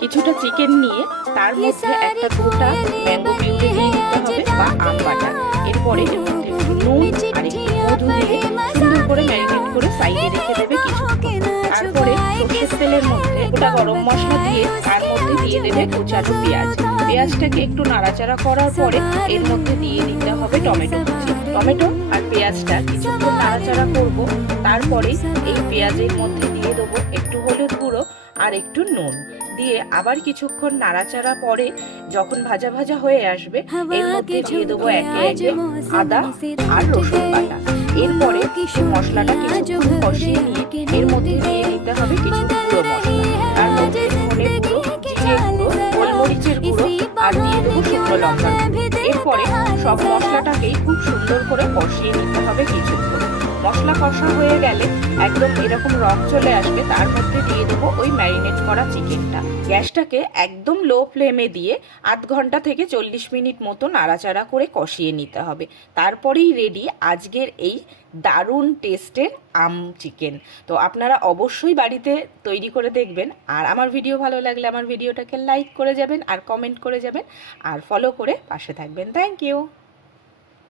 কিছুটা চিকেন নিয়ে তার মধ্যে একটা গোটা ম্যাঙ্গো পিউরি দিয়ে দিতে হবে বা আম বাটা। এরপরে এর মধ্যে একটু নুন আর একটু মধু দিয়ে সুন্দর করে ম্যারিনেট করে সাইডে রেখে দেবে কিছুক্ষণ। তারপরে সর্ষের তেলের মধ্যে গোটা গরম মশলা দিয়ে তার মধ্যে দিয়ে দেবে কুচানো পেঁয়াজ। পেঁয়াজটাকে একটু নাড়াচাড়া করার পরে এর মধ্যে দিয়ে দিতে হবে টমেটো কুচি। টমেটো আর পেঁয়াজটা কিছুক্ষণ নাড়াচাড়া করব। তারপরে এই পেঁয়াজের মধ্যে দিয়ে দেবো একটু হলুদ গুঁড়ো আর একটু নুন দিয়ে আবার কিছুক্ষণ নাড়াচাড়া পরে যখন ভাজা ভাজা হয়ে আসবে এর মধ্যে দিয়ে দেবো একে একে আদা আর রসুন বাটা। এরপরে মশলাটা কিছুক্ষণ কষিয়ে নিয়ে এর মধ্যে দিয়ে দিতে হবে কিছু গুঁড়ো মশলা। তার মধ্যে ধনে গুঁড়ো, জিরে গুঁড়ো, গোলমরিচের গুঁড়ো আর দিয়ে দেবো শুকনো লঙ্কার গুঁড়ো। এরপরে সব মশলাটাকেই খুব সুন্দর করে কষিয়ে নিতে হবে কিছুক্ষণ। মশলা কষা হয়ে গেলে একদম এরকম রং চলে আসবে, তার মধ্যে দিয়ে দেবো ওই ম্যারিনেট করা চিকেনটা। গ্যাসটাকে একদম লো ফ্লেমে দিয়ে আধ ঘন্টা থেকে 40 মিনিট মতো নাড়াচাড়া করে কষিয়ে নিতে হবে। তারপরেই রেডি আজকের এই দারুণ টেস্টের আম চিকেন। তো আপনারা অবশ্যই বাড়িতে তৈরি করে দেখবেন। আর আমার ভিডিও ভালো লাগলে আমার ভিডিওটাকে লাইক করে যাবেন আর কমেন্ট করে যাবেন আর ফলো করে পাশে থাকবেন। Thank you.